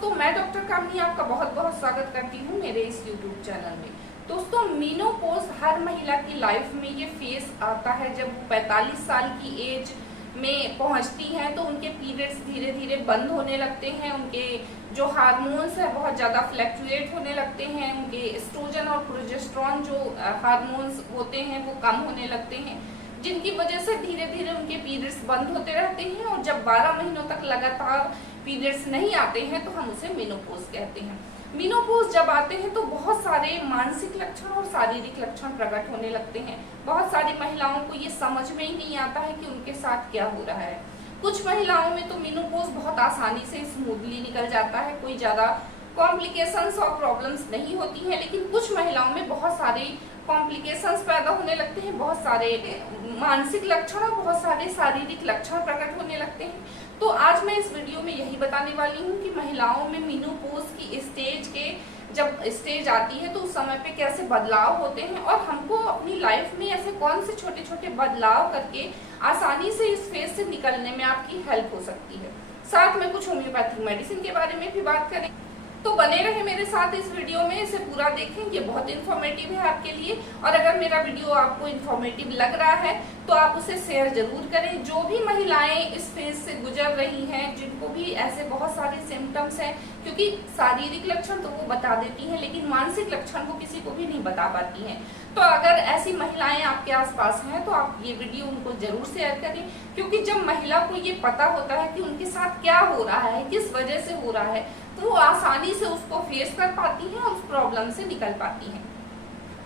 दोस्तों, मैं डॉक्टर कामनी आपका बहुत बहुत स्वागत करती हूँ मेरे इस यूट्यूब चैनल में। दोस्तों, मेनोपॉज हर महिला की लाइफ में ये फेस आता है जब वो 45 साल की एज में पहुंचती हैं तो उनके पीरियड्स धीरे धीरे बंद होने लगते हैं। उनके जो हार्मोन्स है बहुत ज़्यादा फ्लैक्चुएट होने लगते हैं। उनके एस्ट्रोजन और प्रोजेस्टेरॉन जो हार्मोन्स होते हैं वो कम होने लगते हैं, जिनकी वजह से धीरे धीरे उनके पीरियड्स बंद होते रहते हैं। और जब 12 महीनों तक लगातार पीरियड्स नहीं आते हैं तो हम उसे मेनोपॉज कहते हैं। मेनोपॉज जब आते हैं तो बहुत सारे मानसिक लक्षण और शारीरिक लक्षण प्रकट होने लगते हैं। बहुत सारी महिलाओं को ये समझ में ही नहीं आता है कि उनके साथ क्या हो रहा है। कुछ महिलाओं में तो मेनोपॉज बहुत आसानी से स्मूथली निकल जाता है, कोई ज्यादा कॉम्प्लिकेशंस और प्रॉब्लम्स नहीं होती हैं, लेकिन कुछ महिलाओं में बहुत सारे कॉम्प्लिकेशंस पैदा होने लगते हैं, बहुत सारे मानसिक लक्षण और बहुत सारे शारीरिक लक्षण प्रकट होने लगते हैं। तो आज मैं इस वीडियो में यही बताने वाली हूँ कि महिलाओं में मेनोपॉज की स्टेज के जब स्टेज आती है तो उस समय पे कैसे बदलाव होते हैं और हमको अपनी लाइफ में ऐसे कौन से छोटे छोटे बदलाव करके आसानी से इस फेज से निकलने में आपकी हेल्प हो सकती है। साथ में कुछ होम्योपैथिक मेडिसिन के बारे में भी बात करें, तो बने रहे मेरे साथ इस वीडियो में, इसे पूरा देखें, ये बहुत इन्फॉर्मेटिव है आपके लिए। और अगर मेरा वीडियो आपको इन्फॉर्मेटिव लग रहा है तो आप उसे शेयर जरूर करें। जो भी महिलाएं इस फेज से गुजर रही हैं, जिनको भी ऐसे बहुत सारे सिम्टम्स हैं, क्योंकि शारीरिक लक्षण तो वो बता देती हैं लेकिन मानसिक लक्षण वो किसी को भी नहीं बता पाती हैं। तो अगर ऐसी महिलाएं आपके आसपास हैं तो आप ये वीडियो उनको जरूर शेयर करें, क्योंकि जब महिला को ये पता होता है कि उनके साथ क्या हो रहा है, किस वजह से हो रहा है, तो वो आसानी से उसको फेस कर पाती हैं और उस प्रॉब्लम से निकल पाती हैं।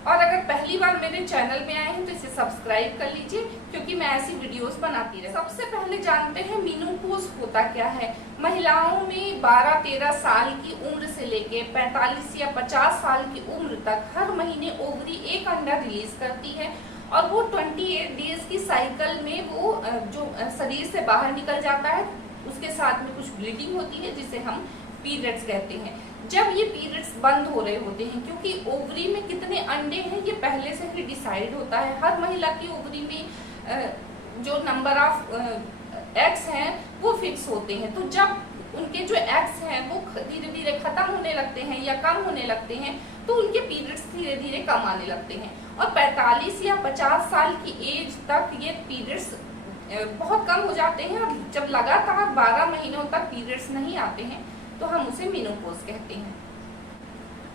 और अगर पहली बार मेरे चैनल में आए हैं तो इसे सब्सक्राइब कर लीजिए, क्योंकि मैं ऐसी वीडियोस बनाती रहती हूँ। सबसे पहले जानते हैं मेनोपॉज होता क्या है। महिलाओं में 12-13 साल की उम्र से लेके 45 या 50 साल की उम्र तक हर महीने ओवरी एक अंडा रिलीज करती है और वो 28 डेज की साइकिल में वो जो शरीर से बाहर निकल जाता है, उसके साथ में कुछ ब्लीडिंग होती है जिसे हम पीरियड्स कहते हैं। जब ये पीरियड्स बंद हो रहे होते हैं, क्योंकि ओवरी में कितने अंडे हैं ये पहले से ही डिसाइड होता है। हर महिला की ओवरी में जो नंबर ऑफ एग्स हैं वो फिक्स होते हैं। तो जब उनके जो एग्स हैं वो धीरे धीरे खत्म होने लगते हैं या कम होने लगते हैं तो उनके पीरियड्स धीरे धीरे कम आने लगते हैं। और 45 या 50 साल की एज तक ये पीरियड्स बहुत कम हो जाते हैं और जब लगातार 12 महीनों तक पीरियड्स नहीं आते हैं तो हम उसे मेनोपॉज कहते हैं।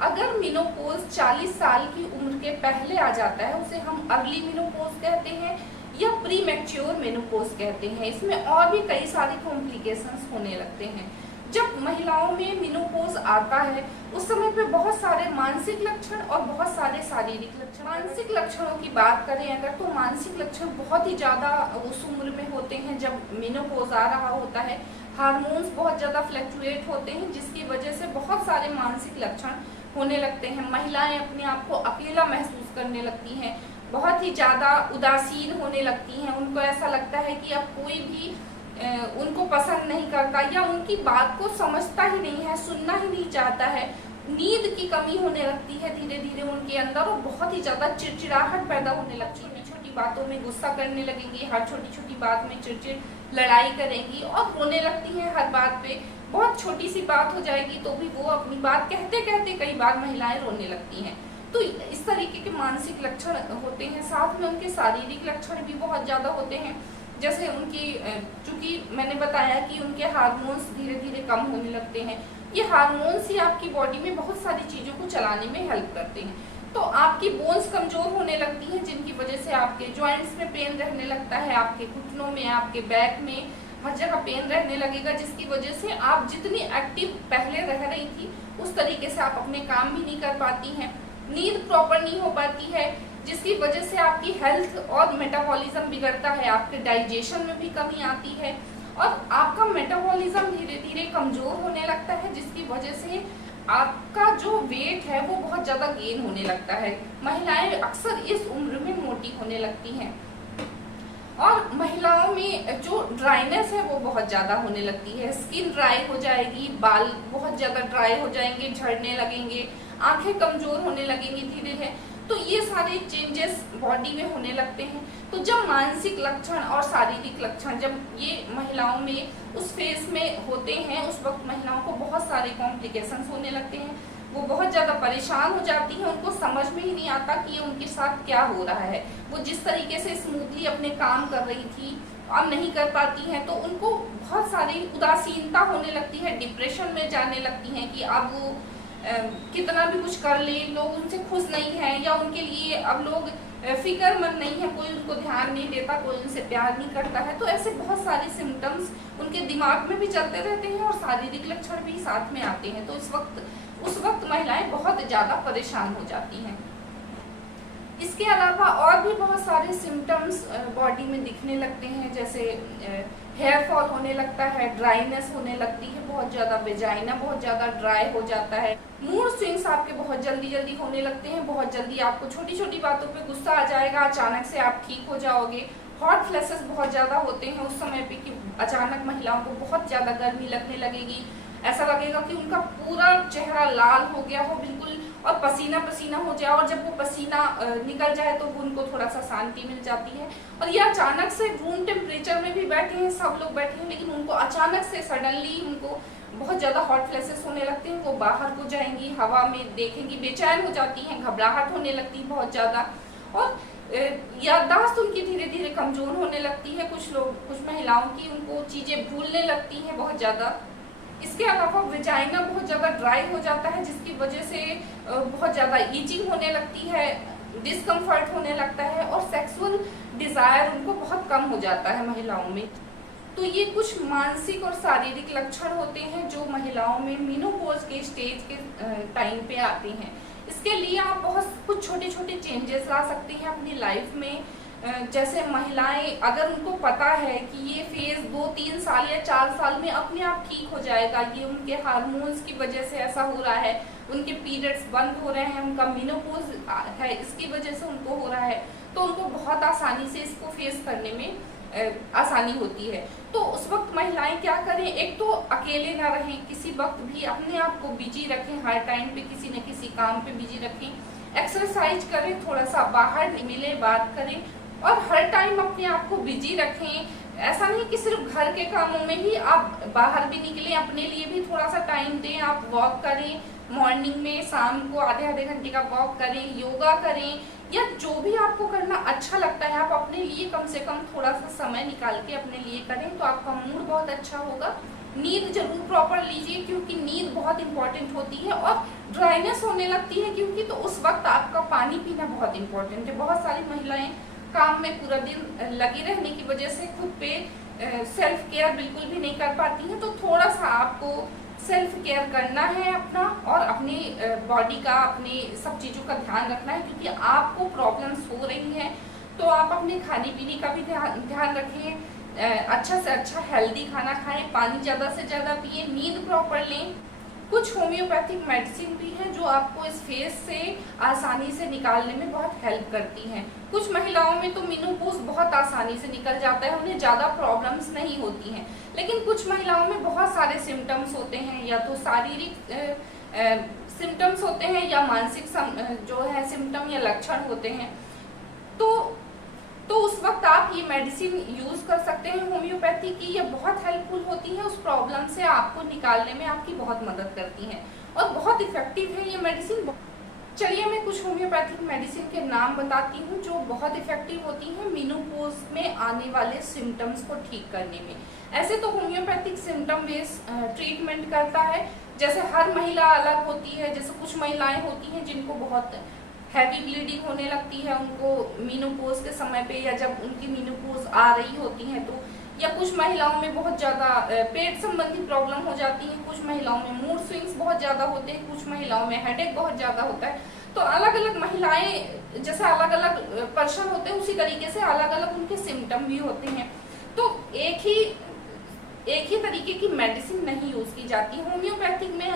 अगर मेनोपॉज 40 साल की उम्र के पहले आ जाता है उसे हम अर्ली मेनोपॉज कहते हैं या प्री मैच्योर मेनोपॉज कहते हैं। इसमें और भी कई सारे कॉम्प्लिकेशंस होने लगते हैं। जब महिलाओं में मेनोपॉज आता है उस समय पे बहुत सारे मानसिक लक्षण और बहुत सारे शारीरिक लक्षण। मानसिक लक्षणों की बात करें अगर, तो मानसिक लक्षण बहुत ही ज्यादा उस उम्र में होते हैं जब मेनोपॉज आ रहा होता है। हार्मोन्स बहुत ज्यादा फ्लैक्चुएट होते हैं जिसकी वजह से बहुत सारे मानसिक लक्षण होने लगते हैं। महिलाएं अपने आप को अकेला महसूस करने लगती हैं, बहुत ही ज्यादा उदासीन होने लगती हैं। उनको ऐसा लगता है कि अब कोई भी उनको पसंद नहीं करता या उनकी बात को समझता ही नहीं है, सुनना ही नहीं चाहता है। नींद की कमी होने लगती है धीरे धीरे उनके अंदर और बहुत ही ज्यादा चिड़चिड़ाहट पैदा होने लगती है। छोटी छोटी बातों में गुस्सा करने लगेंगी, हर छोटी छोटी बात में चिड़चिड़ लड़ाई करेंगी और रोने लगती हैं हर बात पे। बहुत छोटी सी बात हो जाएगी तो भी वो अपनी बात कहते कहते कई बार महिलाएं रोने लगती हैं। तो इस तरीके के मानसिक लक्षण होते हैं। साथ में उनके शारीरिक लक्षण भी बहुत ज्यादा होते हैं, जैसे उनकी चूंकि मैंने बताया कि उनके हार्मोन्स धीरे धीरे कम होने लगते हैं। ये हार्मोन्स ही आपकी बॉडी में बहुत सारी चीजों को चलाने में हेल्प करते हैं। तो आपकी बोन्स कमजोर होने लगती हैं जिनकी वजह से आपके जॉइंट्स में पेन रहने लगता है, आपके घुटनों में, आपके बैक में, हर जगह पेन रहने लगेगा, जिसकी वजह से आप जितनी एक्टिव पहले रह रही थी उस तरीके से आप अपने काम भी नहीं कर पाती हैं। नींद प्रॉपर नहीं हो पाती है जिसकी वजह से आपकी हेल्थ और मेटाबॉलिज्म बिगड़ता है, आपके डाइजेशन में भी कमी आती है और आपका मेटाबॉलिज्म धीरे धीरे कमजोर होने लगता है, जिसकी वजह से आपका जो वेट है वो बहुत ज्यादा गेन होने लगता है। महिलाएं अक्सर इस उम्र में मोटी होने लगती हैं और महिलाओं में जो ड्राइनेस है वो बहुत ज्यादा होने लगती है। स्किन ड्राई हो जाएगी, बाल बहुत ज्यादा ड्राई हो जाएंगे, झड़ने लगेंगे, आंखें कमजोर होने लगेंगी धीरे धीरे। तो ये सारे चेंजेस बॉडी में होने लगते हैं। तो जब मानसिक लक्षण और शारीरिक लक्षण जब ये महिलाओं में उस फेज में होते हैं उस वक्त महिलाओं को बहुत सारे सारे कॉम्प्लिकेशंस होने लगते हैं, वो बहुत ज़्यादा परेशान हो जाती हैं, उनको समझ में ही नहीं आता कि ये उनके साथ क्या हो रहा है। वो जिस तरीके से स्मूथली अपने काम कर रही थी अब नहीं कर पाती हैं, तो उनको बहुत सारी उदासीनता होने लगती है, डिप्रेशन में जाने लगती हैं कि अब वो कितना भी कुछ कर ले, लोग उनसे खुश नहीं है या उनके लिए अब लोग फिक्रमंद नहीं है, कोई उनको ध्यान नहीं देता, कोई उनसे प्यार नहीं करता है। तो ऐसे बहुत सारे सिम्टम्स उनके दिमाग में भी चलते रहते हैं और शारीरिक लक्षण भी साथ में आते हैं। तो उस वक्त महिलाएं बहुत ज़्यादा परेशान हो जाती हैं। इसके अलावा और भी बहुत सारे सिम्टम्स बॉडी में दिखने लगते हैं, जैसे हेयर फॉल होने लगता है, ड्राइनेस होने लगती है बहुत ज़्यादा, वेजाइना बहुत ज़्यादा ड्राई हो जाता है, मूड स्विंग्स आपके बहुत जल्दी होने लगते हैं, बहुत जल्दी आपको छोटी छोटी बातों पे गुस्सा आ जाएगा, अचानक से आप ठीक हो जाओगे। हॉट फ्लैशेस बहुत ज़्यादा होते हैं उस समय पे कि अचानक महिलाओं को बहुत ज़्यादा गर्मी लगने लगेगी, ऐसा लगेगा कि उनका पूरा चेहरा लाल हो गया हो बिल्कुल, और पसीना पसीना हो जाए, और जब वो पसीना निकल जाए तो उनको थोड़ा सा शांति मिल जाती है। और ये अचानक से रूम टेम्परेचर में भी बैठे हैं, सब लोग बैठे हैं, लेकिन उनको अचानक से सडनली उनको बहुत ज़्यादा हॉट फ्लैशेस होने लगते हैं, वो बाहर को जाएंगी, हवा में देखेंगी, बेचैन हो जाती हैं, घबराहट होने लगती है बहुत ज़्यादा, और याददाश्त उनकी धीरे धीरे कमज़ोर होने लगती है। कुछ महिलाओं की उनको चीज़ें भूलने लगती हैं बहुत ज़्यादा। इसके अलावा वेजाइना बहुत ज़्यादा ड्राई हो जाता है, जिसकी वजह से बहुत ज़्यादा ईचिंग होने लगती है, डिस्कम्फर्ट होने लगता है, और सेक्सुअल डिज़ायर उनको बहुत कम हो जाता है महिलाओं में। तो ये कुछ मानसिक और शारीरिक लक्षण होते हैं जो महिलाओं में मेनोपॉज के स्टेज के टाइम पे आते हैं। इसके लिए आप बहुत कुछ छोटे छोटे चेंजेस ला सकते हैं अपनी लाइफ में। जैसे महिलाएं, अगर उनको पता है कि ये फेज 2-3 साल या 4 साल में अपने आप ठीक हो जाएगा, ये उनके हार्मोन्स की वजह से ऐसा हो रहा है, उनके पीरियड्स बंद हो रहे हैं, उनका मेनोपॉज है इसकी वजह से उनको हो रहा है, तो उनको बहुत आसानी से इसको फेस करने में आसानी होती है। तो उस वक्त महिलाएं क्या करें, एक तो अकेले ना रहें, किसी वक्त भी अपने आप को बिजी रखें, हर टाइम पे किसी न किसी काम पे बिजी रखें, एक्सरसाइज करें, थोड़ा सा बाहर मिले, बात करें, और हर टाइम अपने आप को बिजी रखें। ऐसा नहीं कि सिर्फ घर के कामों में ही आप बाहर भी निकलें, अपने लिए भी थोड़ा सा टाइम दें, आप वॉक करें, मॉर्निंग में, शाम को आधे घंटे का वॉक करें, योगा करें, या जो भी आपको करना अच्छा लगता है आप अपने लिए कम से कम थोड़ा सा समय निकाल के अपने लिए करें, तो आपका मूड बहुत अच्छा होगा। नींद जरूर प्रॉपर लीजिए, क्योंकि नींद बहुत इंपॉर्टेंट होती है, और ड्राइनेस होने लगती है क्योंकि, तो उस वक्त आपका पानी पीना बहुत इंपॉर्टेंट है। बहुत सारी महिलाएं काम में पूरा दिन लगी रहने की वजह से खुद पे सेल्फ केयर बिल्कुल भी नहीं कर पाती हैं, तो थोड़ा सा आपको सेल्फ केयर करना है अपना, और अपनी बॉडी का, अपनी सब चीज़ों का ध्यान रखना है, क्योंकि आपको प्रॉब्लम्स हो रही हैं। तो आप अपने खाने पीने का भी ध्यान रखें, अच्छा से अच्छा हेल्दी खाना खाएं, पानी ज़्यादा से ज़्यादा पिए, नींद प्रॉपर लें। कुछ होम्योपैथिक मेडिसिन भी हैं जो आपको इस फेज से आसानी से निकालने में बहुत हेल्प करती हैं। कुछ महिलाओं में तो मेनोपॉज बहुत आसानी से निकल जाता है, उन्हें ज़्यादा प्रॉब्लम्स नहीं होती हैं, लेकिन कुछ महिलाओं में बहुत सारे सिम्टम्स होते हैं, या तो शारीरिक सिम्टम्स होते हैं या मानसिक जो है सिम्टम या लक्षण होते हैं। तो उस वक्त आप ये मेडिसिन यूज़ कर सकते हैं होम्योपैथी की, ये बहुत हेल्पफुल होती है, उस प्रॉब्लम से आपको निकालने में आपकी बहुत मदद करती हैं, और बहुत इफेक्टिव है ये मेडिसिन। चलिए मैं कुछ होम्योपैथिक मेडिसिन के नाम बताती हूँ जो बहुत इफेक्टिव होती हैं मेनोपॉज में आने वाले सिम्टम्स को ठीक करने में। ऐसे तो होम्योपैथिक सिम्टम बेस्ड ट्रीटमेंट करता है, जैसे हर महिला अलग होती है। जैसे कुछ महिलाएं होती हैं जिनको बहुत हैवी ब्लीडिंग होने लगती है, उनको मेनोपॉज के समय पे, या जब उनकी मेनोपॉज आ रही होती है तो, या कुछ महिलाओं में बहुत ज़्यादा पेट संबंधी प्रॉब्लम हो जाती है, कुछ महिलाओं में मूड स्विंग्स बहुत ज़्यादा होते हैं, कुछ महिलाओं में हेडेक बहुत ज़्यादा होता है। तो अलग अलग महिलाएं जैसे अलग अलग पर्सन होते हैं, उसी तरीके से अलग अलग उनके सिम्टम भी होते हैं। तो एक ही तरीके की मेडिसिन नहीं यूज़ की जाती। होम्योपैथिक में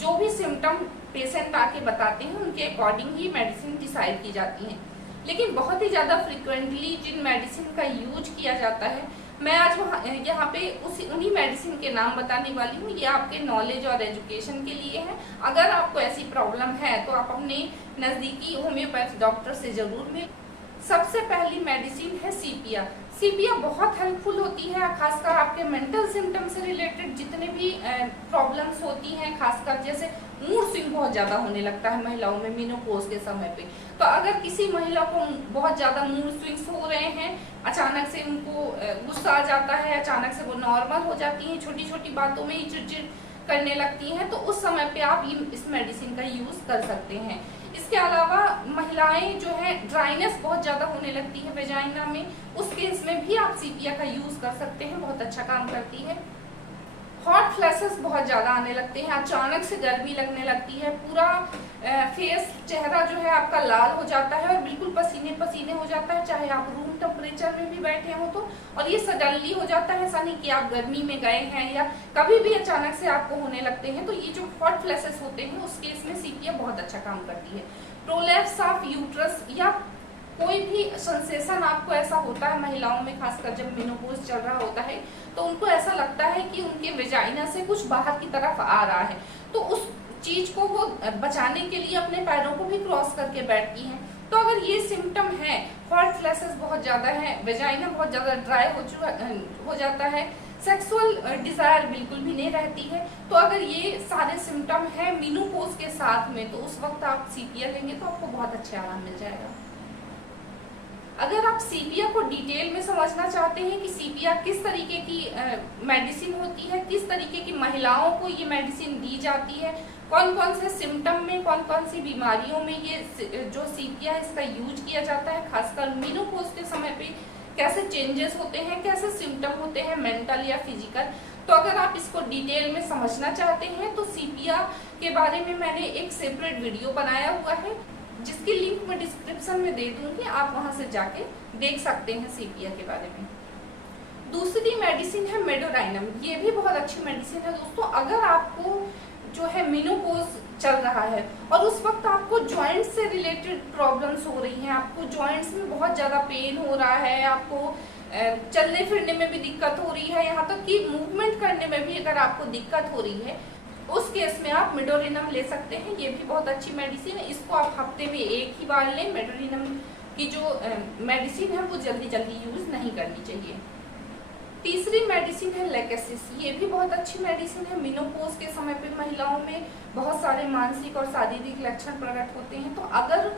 जो भी सिम्टम पेशेंट आके बताते हैं उनके अकॉर्डिंग ही मेडिसिन डिसाइड की जाती हैं, लेकिन बहुत ही ज़्यादा फ्रिक्वेंटली जिन मेडिसिन का यूज किया जाता है, मैं आज यहाँ पे उन्हीं मेडिसिन के नाम बताने वाली हूँ। ये आपके नॉलेज और एजुकेशन के लिए है। अगर आपको ऐसी प्रॉब्लम है तो आप अपने नज़दीकी होम्योपैथ डॉक्टर से ज़रूर मिलें। सबसे पहली मेडिसिन है सीपिया। सीपिया बहुत हेल्पफुल होती है, खासकर आपके मेंटल सिम्टम से रिलेटेड जितने भी प्रॉब्लम्स होती हैं, खासकर जैसे मूड स्विंग बहुत ज्यादा होने लगता है महिलाओं में मेनोपॉज के समय पे। तो अगर किसी महिला को बहुत ज्यादा मूड स्विंग्स हो रहे हैं, अचानक से उनको गुस्सा आ जाता है, अचानक से वो नॉर्मल हो जाती हैं, छोटी छोटी बातों में ही चिड़चिड़ करने लगती हैं, तो उस समय पे आप इस मेडिसिन का यूज कर सकते हैं। इसके अलावा महिलाएं जो है ड्राइनेस बहुत ज्यादा होने लगती है वेजाइना में, उस केस में भी आप सीपिया का यूज कर सकते हैं, बहुत अच्छा काम करती है। हॉट फ्लैशेस बहुत ज्यादा आने लगते हैं, अचानक से गर्मी लगने लगती है, पूरा फेस चेहरा जो है आपका लाल हो जाता है और बिल्कुल पसीने पसीने हो जाता है, चाहे आप रूम टेम्परेचर में भी बैठे हो तो। और ये सडनली हो जाता है, ऐसा नहीं कि आप गर्मी में गए हैं या कभी भी अचानक से आपको होने लगते हैं। तो ये जो हॉट फ्लैशेस होते हैं उस केस में सीपिया बहुत अच्छा काम करती है। प्रोलैप्स ऑफ यूट्रस या कोई भी सेंसेशन आपको ऐसा होता है महिलाओं में, खासकर जब मेनोपॉज चल रहा होता है तो उनको ऐसा लगता है कि उनके वेजाइना से कुछ बाहर की तरफ आ रहा है, तो उस चीज को वो बचाने के लिए अपने पैरों को भी क्रॉस करके बैठती हैं। तो अगर ये सिम्टम है, हॉट फ्लैशेस बहुत ज्यादा है, वेजाइना बहुत ज्यादा ड्राई हो जाता है, सेक्सुअल डिजायर बिल्कुल भी नहीं रहती है, तो अगर ये सारे सिम्टम है मेनोपॉज के साथ में, तो उस वक्त आप सीपिया लेंगे तो आपको बहुत अच्छा आराम मिल जाएगा। अगर आप सीपिया को डिटेल में समझना चाहते हैं कि सीपिया किस तरीके की मेडिसिन होती है, किस तरीके की महिलाओं को ये मेडिसिन दी जाती है, कौन कौन से सिम्टम में, कौन कौन सी बीमारियों में ये जो सीपिया है इसका यूज किया जाता है, खासकर मेनोपॉज के समय पे कैसे चेंजेस होते हैं, कैसे सिम्टम होते हैं मेंटल या फिजिकल, तो अगर आप इसको डिटेल में समझना चाहते हैं तो सीपिया के बारे में मैंने एक सेपरेट वीडियो बनाया हुआ है, जिसकी लिंक मैं डिस्क्रिप्शन में दे दूंगी, आप वहां से जाके देख सकते हैं सीपिया के बारे में। दूसरी मेडिसिन है मेडोराइनम, ये भी बहुत अच्छी मेडिसिन है दोस्तों। अगर आपको जो है मेनोपॉज चल रहा है और उस वक्त आपको जॉइंट्स से रिलेटेड प्रॉब्लम्स हो रही हैं, आपको जॉइंट्स में बहुत ज्यादा पेन हो रहा है, आपको चलने फिरने में भी दिक्कत हो रही है, यहाँ तक कि मूवमेंट करने में भी अगर आपको दिक्कत हो रही है, उस केस में आप मेडोरिनम ले सकते हैं। ये भी बहुत अच्छी मेडिसिन है, इसको आप हफ्ते में एक ही बार लें। मेडोरिनम की जो मेडिसिन है वो जल्दी जल्दी यूज नहीं करनी चाहिए। तीसरी मेडिसिन है लेकेसिस, ये भी बहुत अच्छी मेडिसिन है। मेनोपॉज के समय पे महिलाओं में बहुत सारे मानसिक और शारीरिक लक्षण प्रकट होते हैं, तो अगर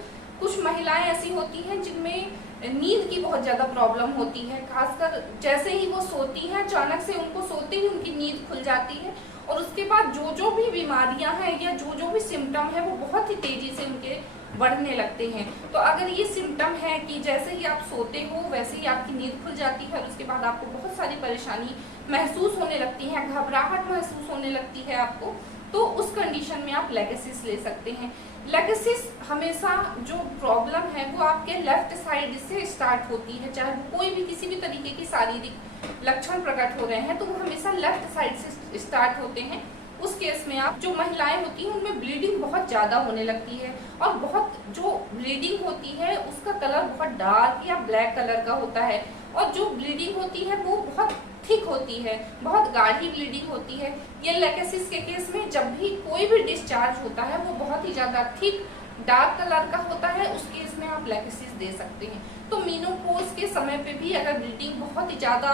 कुछ महिलाएं ऐसी होती हैं जिनमें नींद की बहुत ज्यादा प्रॉब्लम होती है, खासकर जैसे ही वो सोती हैं अचानक से उनको सोते ही उनकी नींद खुल जाती है और उसके बाद जो भी बीमारियां हैं या जो भी सिम्टम है वो बहुत ही तेजी से उनके बढ़ने लगते हैं। तो अगर ये सिम्टम है कि जैसे ही आप सोते हो वैसे ही आपकी नींद खुल जाती है और उसके बाद आपको बहुत सारी परेशानी महसूस होने लगती है, घबराहट महसूस होने लगती है आपको, तो उस कंडीशन में आप लेकेसिस ले सकते हैं। लेकेसिस हमेशा जो प्रॉब्लम है वो आपके लेफ्ट साइड से स्टार्ट होती है, चाहे वो कोई भी किसी भी तरीके की शारीरिक लक्षण प्रकट हो रहे हैं तो वो हमेशा लेफ्ट साइड से स्टार्ट होते हैं। उस केस में आप जो महिलाएं होती हैं उनमें ब्लीडिंग बहुत ज्यादा होने लगती है और बहुत जो ब्लीडिंग होती है उसका कलर बहुत डार्क या ब्लैक कलर का होता है और जो ब्लीडिंग होती है वो बहुत थिक होती है, बहुत गाढ़ी ब्लीडिंग होती है। ये लेकेसिस के केस में जब भी कोई भी डिस्चार्ज होता है वो बहुत ही ज्यादा थिक डार्क कलर का होता है, उस केस में आप लेकेसिस दे सकते हैं। तो मेनोपॉज के समय पे भी अगर ब्लीडिंग बहुत ही ज्यादा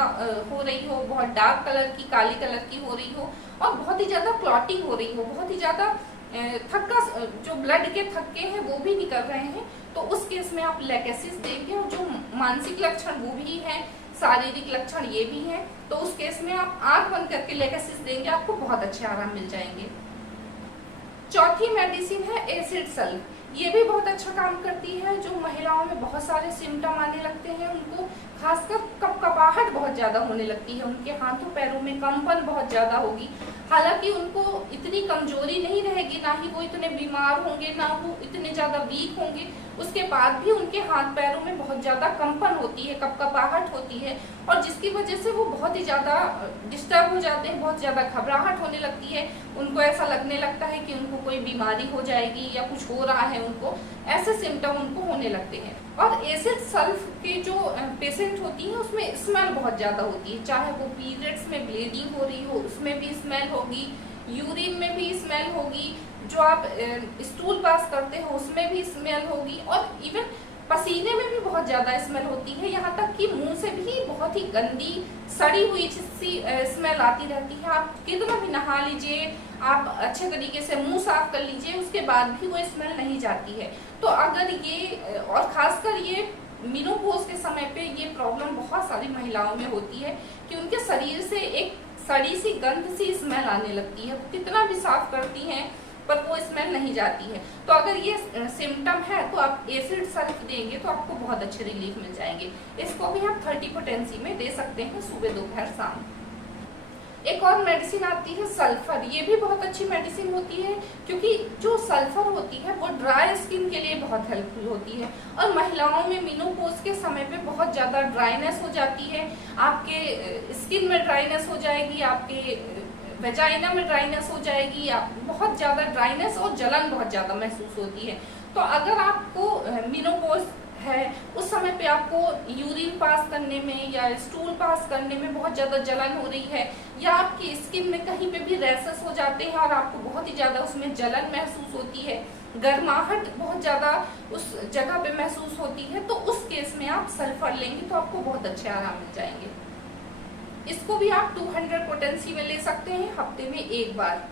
हो रही हो, बहुत डार्क कलर की, काली कलर की हो रही हो और बहुत ही ज्यादा क्लॉटिंग हो रही हो, बहुत ही ज्यादा थक्का, जो ब्लड के थक्के हैं वो भी निकल रहे हैं, तो उस केस में आप लेकेसिस देंगे। और जो मानसिक लक्षण वो भी है, शारीरिक लक्षण ये भी है, तो उस केस में आप आंख बंद करके लेकेसिस देंगे, आपको बहुत अच्छे आराम मिल जाएंगे। चौथी मेडिसिन है एसिड सल्फ, ये भी बहुत अच्छा काम करती है। जो महिलाओं में बहुत सारे सिम्टम आने लगते हैं, उनको खासकर कपकपाहट बहुत ज्यादा होने लगती है, उनके हाथों पैरों में कंपन बहुत ज्यादा होगी, हालांकि उनको इतनी कमजोरी नहीं रहेगी, ना ही वो इतने बीमार होंगे, ना वो इतने ज्यादा वीक होंगे, उसके बाद भी उनके हाथ पैरों में बहुत ज्यादा कंपन होती है, कपकपाहट होती है और जिसकी वजह से वो बहुत ही ज्यादा डिस्टर्ब हो जाते हैं, बहुत ज्यादा घबराहट होने लगती है, उनको ऐसा लगने लगता है कि उनको कोई बीमारी हो जाएगी या कुछ हो रहा है, उनको ऐसे सिम्टम उनको होने लगते हैं। और एसिड सल्फ के जो पेशेंट होती हैं उसमें स्मेल बहुत ज्यादा होती है, चाहे वो पीरियड्स में ब्लीडिंग हो रही हो उसमें भी स्मेल होगी, यूरिन में भी स्मेल होगी, जो आप स्टूल पास करते हो उसमें भी स्मेल होगी और इवन पसीने में भी बहुत ज्यादा स्मेल होती है, यहाँ तक कि मुंह से भी बहुत ही गंदी सड़ी हुई सी स्मेल आती रहती है। आप कितना भी नहा लीजिए, आप अच्छे तरीके से मुंह साफ कर लीजिए, उसके बाद भी वो स्मेल नहीं जाती है। तो अगर ये, और खासकर ये मेनोपॉज के समय पे ये प्रॉब्लम बहुत सारी महिलाओं में होती है कि उनके शरीर से एक सड़ी सी गंध सी स्मेल आने लगती है। वो कितना भी साफ करती हैं पर वो स्मेल नहीं जाती है। तो अगर ये सिम्टम है तो आप एसिड सल्फ देंगे तो आपको बहुत अच्छे रिलीफ मिल जाएंगे। इसको भी आप 30 पोटेंसी में दे सकते हैं, सुबह दोपहर शाम। एक और मेडिसिन आती है सल्फर। ये भी बहुत अच्छी मेडिसिन होती है, क्योंकि जो सल्फर होती है वो ड्राई स्किन के लिए बहुत हेल्पफुल होती है। और महिलाओं में मेनोपॉज के समय पे बहुत ज़्यादा ड्राइनेस हो जाती है, आपके स्किन में ड्राइनेस हो जाएगी, आपके वेजाइना में ड्राइनेस हो जाएगी, बहुत ज़्यादा ड्राइनेस और जलन बहुत ज़्यादा महसूस होती है। तो अगर आपको मेनोपॉज है, उस समय पे आपको यूरिन पास करने में या स्टूल पास करने में बहुत ज़्यादा जलन हो रही है, या आपकी स्किन में कहीं पे भी रैशेस हो जाते हैं और आपको बहुत ही ज़्यादा उसमें जलन महसूस होती है, गर्माहट बहुत ज़्यादा उस जगह पे महसूस होती है, तो उस केस में आप सल्फर लेंगे तो आपको बहुत अच्छे आराम मिल जाएंगे। इसको भी आप 200 पोटेंसी में ले सकते हैं, हफ्ते में एक बार।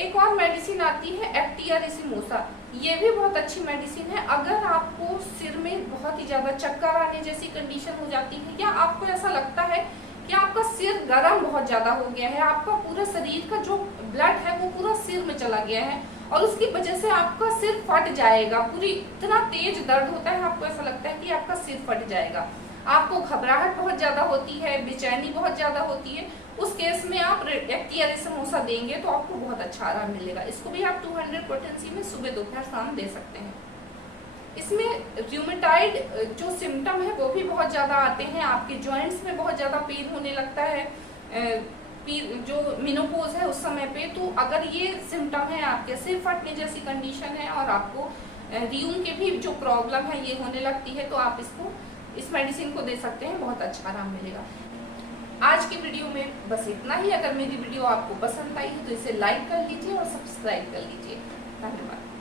एक और मेडिसिन आती है एक्टिया रिसिमोसा। ये भी बहुत अच्छी मेडिसिन है। अगर आपको सिर में बहुत ही ज्यादा चक्कर आने जैसी कंडीशन हो जाती है, या आपको ऐसा लगता है कि आपका सिर गर्म बहुत ज्यादा हो गया है, आपका पूरा शरीर का जो ब्लड है वो पूरा सिर में चला गया है और उसकी वजह से आपका सिर फट जाएगा, पूरी इतना तेज दर्द होता है, आपको ऐसा लगता है कि आपका सिर फट जाएगा, आपको घबराहट बहुत ज्यादा होती है, बेचैनी बहुत ज्यादा होती है, उस केस में आप एक्टिया रिसिमोसा देंगे तो आपको बहुत अच्छा आराम मिलेगा। इसको भी आप 200 पोटेंसी में सुबह दोपहर शाम दे सकते हैं। इसमें रूमेटाइड जो सिम्टम है वो भी बहुत ज्यादा आते हैं, आपके जॉइंट्स में बहुत ज्यादा पेन होने लगता है जो मेनोपॉज है उस समय पे। तो अगर ये सिम्टम है, आपके सिर फटने जैसी कंडीशन है और आपको रीयूम के भी जो प्रॉब्लम है ये होने लगती है, तो आप इस मेडिसिन को दे सकते हैं, बहुत अच्छा आराम मिलेगा। आज की वीडियो में बस इतना ही। अगर मेरी वीडियो आपको पसंद आई है तो इसे लाइक कर लीजिए और सब्सक्राइब कर लीजिए। धन्यवाद।